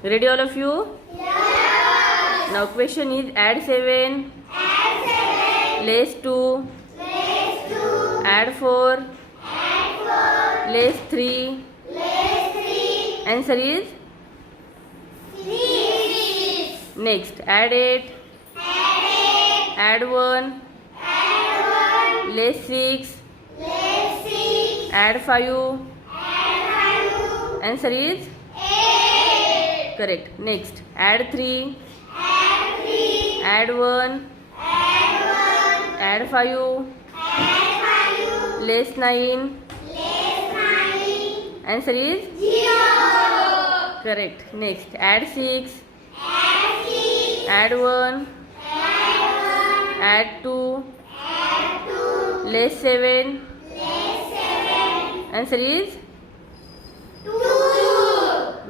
Ready all of you? Yes. Now question is add 7. Add 7. Less 2. Less 2. Add 4. Add 4. Less 3. Less 3. Answer is 6. Next add 8. Add 8. Add 1. Add 1. Less 6. Less 6. Add 5. Add 5. Answer is 8. Correct. Next add 3. Add 3. Add 1. Add 1. Add 5. Add 5. Less 9. Less 9. Answer is 0. Correct. Next add 6. Add 6. Add 1. Add 1. Add 2. Add 2. Less 7. Less 7. Answer is